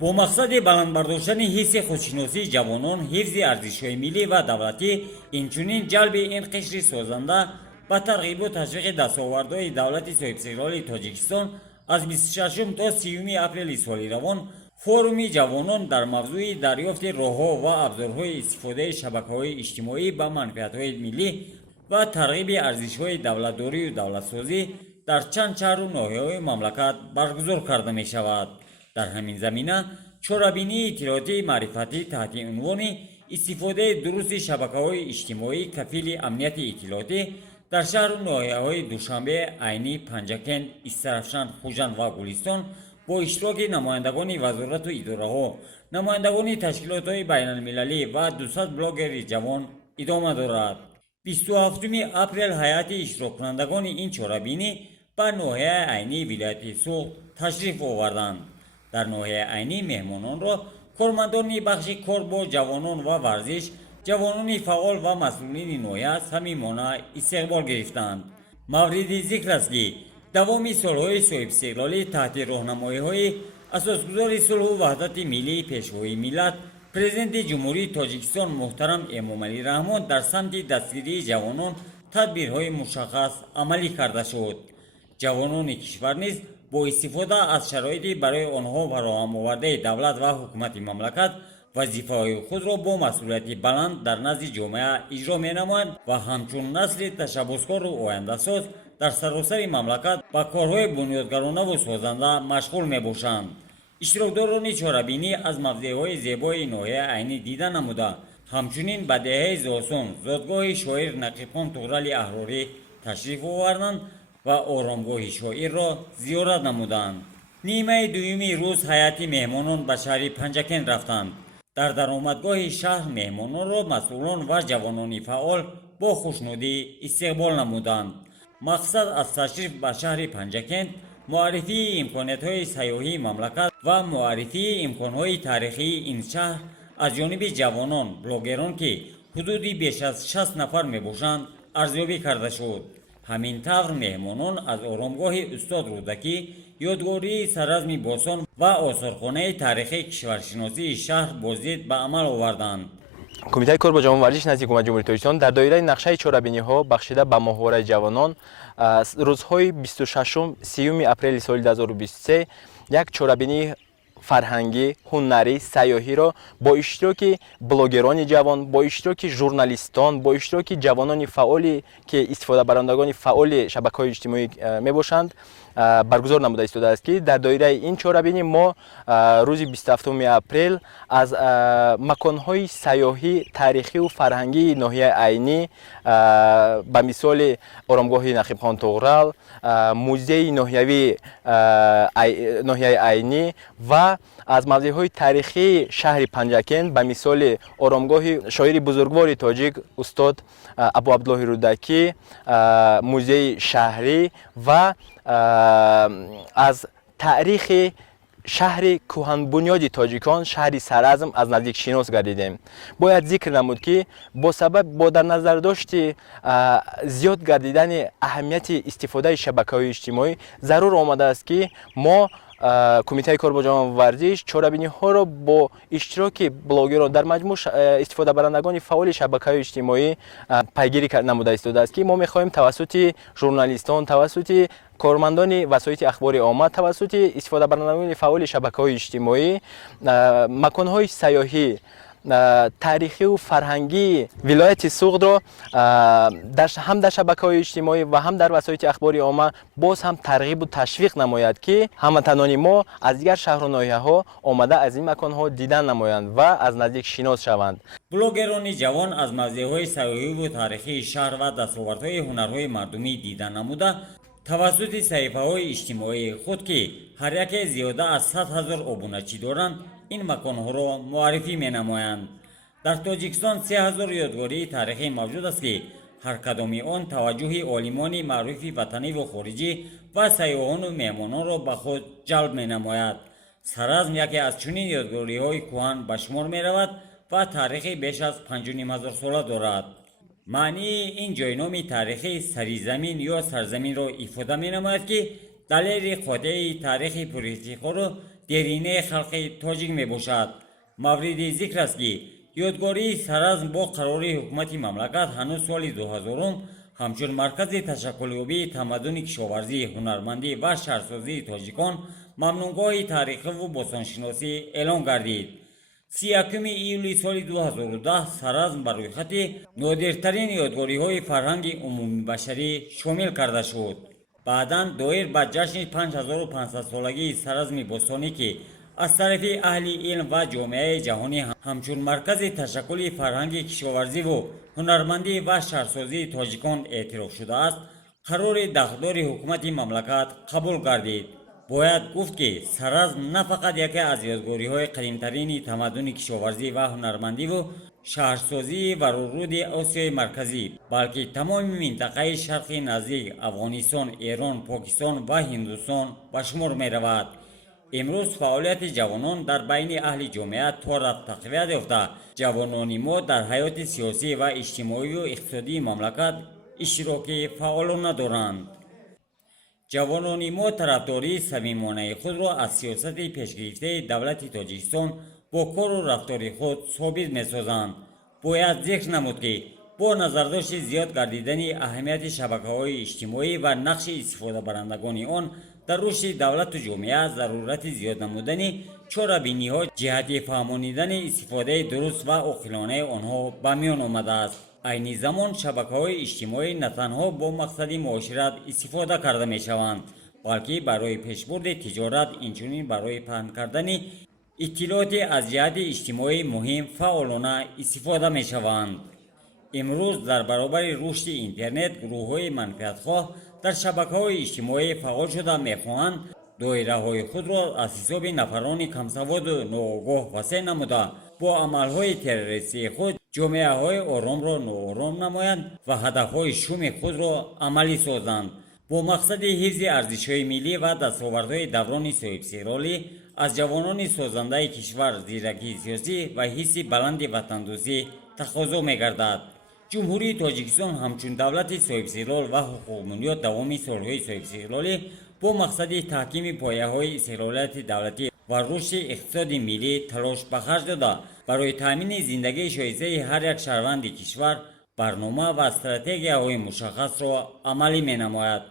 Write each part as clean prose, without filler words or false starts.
با مقصد بلندبرداشتن حس خودشناسی جوانان، حفظ ارزش‌های ملی و دولتی، اینچنین جلب این قشر سازنده و ترغیب و تشویق دستاوردهای دولت صاحب‌استقلال تاجیکستان از 26 تا 30 اپریل سال روان فوروم جوانان در موضوع دریافت راه‌ها و ابزارهای استفاده شبکه‌های اجتماعی به منفعت‌های ملی و ترغیب ارزش‌های دولتداری و دولتسازی در چند شهر و ناحیه‌های مملکت برگزار کرده می‌شود. در همین زمینه چورابینی اطلاعاتی معرفتی تحت عنوان استفاده درست شبکه‌های اجتماعی کفیل امنیت اطلاعاتی در شهر و ناحیه‌های دوشنبه، عینی، پنجکند، استرافشان، خوجند و گلستان با اشتراک نمایندگان وزارت و اداره‌ها، نمایندگان تشکیلات‌های بین‌المللی و 200 بلاگر جوان ادامه دارد. 27 اپریل هیئت اشتراک کنندگان این چورابینی به ناحیه عینی ولایت سوغ تشریف آوردند. در ناحیه عینی مهمانان را کارمندان بخش کار با جوانان و ورزش، جوانان فعال و مسئولین ناحیه صمیمانه استقبال گرفتند. مورد ذکر است که دوام سالهای صاحب استقلالی تحت راهنمایی‌های اساسگزار صلح و وحدت ملی پیشوای ملت پرزیدنت جمهوری تاجیکستان محترم امامعلی رحمان در سمت دستگیری جوانان تدبیرهای مشخص عملی کرده شد. جوانان کشور نیز با استفاده از شرایطی برای آنها فراهم آورده دولت و حکومت مملکت وظیفه‌های خود را با مسئولیت بلند در نزد جامعه اجرا می‌نمایند و همچون نسل تشبثکار و آینده‌ساز در سراسر مملکت با کارهای بنیادگرانه و سازنده مشغول می‌باشند. اشتراکداران چورابینی از موضع‌های زیبای ناحیه عینی دیدن نموده، همچنین به دهه زاسون زادگاه شاعر نقیبخان طغرل احراری تشریف آوردند و آرامگاه شاعر را زیارت نمودند. نیمه دومی روز هیئت مهمانان به شهر پنجکند رفتند. در درآمدگاه شهر مهمانان را مسئولان و جوانان فعال با خوشنودی استقبال نمودند. مقصد از تشریف به شهر پنجکند معرفی امکانات‌های سیاحی مملکت و معرفی امکانات تاریخی این شهر از جانب جوانان بلاگران که حدودی بیش از 60 نفر میباشند ارزیابی کرده شد. همین طور مهمانان از آرامگاه استاد رودکی، یادگاری سرزم باسان و آثارخانه تاریخی کشورشناسی شهر بازدید به عمل آوردند. کمیته کار با جوان ورزش نزدیک حکومت جمهوری تاجیکستان در دایره نقشه چورابینی‌ها بخشیده به ماهواره جوانان روزهای 26 30 اپریل سال 2023 یک چورابینی فرهنگی، هنری، سیاحی را با اشتراک بلاگران جوان، با اشتراک ژورنالیستان، با اشتراک جوانان فعالی که استفاده برندگان فعال شبکه‌های اجتماعی میباشند برگزار نموده ایستاده است که در دایره این چورابینی ما روز 27 اپریل از مکان‌های سیاحی، تاریخی و فرهنگی ناحیه عینی به مثال آرامگاه نقیبخان طغرل، موزه ناحیوی ناحیه عینی و از موضع‌های تاریخی شهر پنجکند به مثال آرامگاه شاعر بزرگوار تاجیک استاد ابو عبدالله رودکی، موزه شهری و از تاریخ شهر کهن بنیاد تاجیکان، شهر سرعظم از نزدیک شناس گردیدیم. باید ذکر نمود که با در نظر داشت زیاد گردیدن اهمیت استفاده شبکه‌های اجتماعی ضرور آمده است که ما کمیته کار با جوان ورزش چورابینی ها را با اشتراک بلاگران در مجموع استفاده برندگان فعال شبکه‌های اجتماعی پیگیری نموده ایستاده است که ما می‌خواهیم توسط ژورنالیستان، توسط کارمندان وسایل اخبار عامه، توسط استفاده برندگان فعال شبکه‌های اجتماعی مکان‌های سیاحی تاریخی و فرهنگی ولایت سوغد را هم در شبکه‌های اجتماعی و هم در وسایل اخبار عامه باز هم ترغیب و تشویق نماید که هموطنان ما از دیگر شهر و ناحیه‌ها آمده از این مکان‌ها دیدن نمایند و از نزدیک شناس شوند. بلاگران جوان از موضع‌های سیاحی و تاریخی شهر و دستاوردهای هنرهای مردمی دیدن نموده توسط صحیفه‌های اجتماعی خود که هر یک زیاده از 100,000 ابونه‌چی دارند این مکان‌ها را معرفی می‌نمایند. در تاجیکستان 3000 یادگاری تاریخی موجود است که هر کدام آن توجه عالمان معروف وطنی و خارجی و سیاحان و مهمانان را به خود جلب می‌نماید. سرعظم یکی از چنین یادگاری‌های کهن به شمار می‌رود و تاریخی بیش از 5500 ساله دارد. معنی این جاینام تاریخی سریزمین یا سرزمین را ifade می‌نماید که دلیل قاطع تاریخ پرافتخار و دیرینه خلق تاجیک می باشد. مورد ذکر است که یادگاری سرازم با قرار حکومت مملکت هنوز سال 2000 همچون مرکز تشکلیابی تمدن کشاورزی، هنرمندی و شهرسازی تاجیکان ممنونگاه تاریخی و باستانشناسی اعلام گردید. 31 ایولی سال 2010 سرازم بر روی خط نادرترین یادگاری‌های فرهنگ عمومی بشری شامل کرده شد. بعداً دایر به جشن 5500 سالگی سرازم باستانی که از طرف اهل علم و جامعه جهانی همچون مرکز تشکل فرهنگ کشاورزی و هنرمندی و شهرسازی تاجیکان اعتراف شده است، قرار داخدار حکومت مملکت قبول گردید. باید گفت که سرازم نه فقط یکی از یادگاری‌های قدیمترین تمدن کشاورزی و هنرمندی و شهرسازی و رود آسیای مرکزی، بلکه تمام منطقه شرق نزدیک افغانستان، ایران، پاکستان و هندوستان به شمار می رود. امروز فعالیت جوانان در بین اهل جامعه طور تقویت یافته، جوانان ما در حیات سیاسی و اجتماعی و اقتصادی مملکت اشتراک فعالانه دارند. جوانان ما طرفداری صمیمانه خود را از سیاست پیشگرفته دولت تاجیکستان با کار و رفتار خود ثابت می‌سازند. باید ذکر نمود که با نظرداشت زیاد گردیدن اهمیت شبکه‌های اجتماعی و نقش استفاده برندگان آن در رشد دولت و جامعه ضرورت زیاد نمودن چاره‌بینی‌ها جهت فهمانیدن استفاده درست و عاقلانه آنها به میان آمده است. عین زمان شبکه‌های اجتماعی نه تنها با مقصد معاشرت استفاده کرده می‌شوند، بلکه برای پیشبرد تجارت، اینچنین برای پهن کردن اطلاعات از جهت اجتماعی مهم فعالانه استفاده می‌شوند. امروز در برابر رشد اینترنت گروه‌های منفعت‌خواه در شبکه‌های اجتماعی فعال شده می‌خواهند دایره‌های خود را از حساب نفران کمسواد و ناآگاه وسیع نموده با عمل‌های تروریستی خود جامعه‌های آرام را ناآرام نمایند و هدف‌های شوم خود را عملی سازند. با مقصد حفظ ارزش‌های ملی و دستاوردهای دوران صاحب‌استقلالی از جوانان سازنده کشور زیرکی سیاسی و حس بلند وطن‌دوستی تقاضا می‌گردد. جمهوری تاجیکستان همچون دولت صاحب استقلال و حقوق‌بنیاد دوام سالهای صاحب استقلالی با مقصد تحکیم پایه‌های استقلالیت دولتی و رشد اقتصاد ملی تلاش به خرج داده برای تامین زندگی شایسته هر یک شهروند کشور برنامه و استراتژی‌های مشخص را عملی می‌نماید.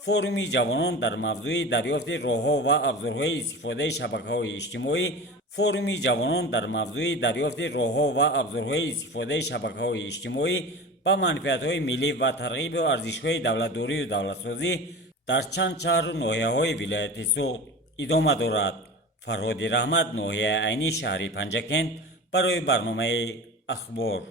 فوروم جوانان در موضوع دریافت راه‌ها و ابزارهای استفاده شبکه‌های اجتماعی فوروم جوانان در موضوع دریافت راه‌ها و ابزارهای استفاده شبکه‌های اجتماعی با منفعت‌های ملی و ترغیب ارزش‌های دولتداری و دولتسازی در چند شهر و ناحیه‌های ولایت سوخت ادامه دارد. فرهاد رحمت، ناحیه عینی، شهر پنجکند، برای برنامه اخبار.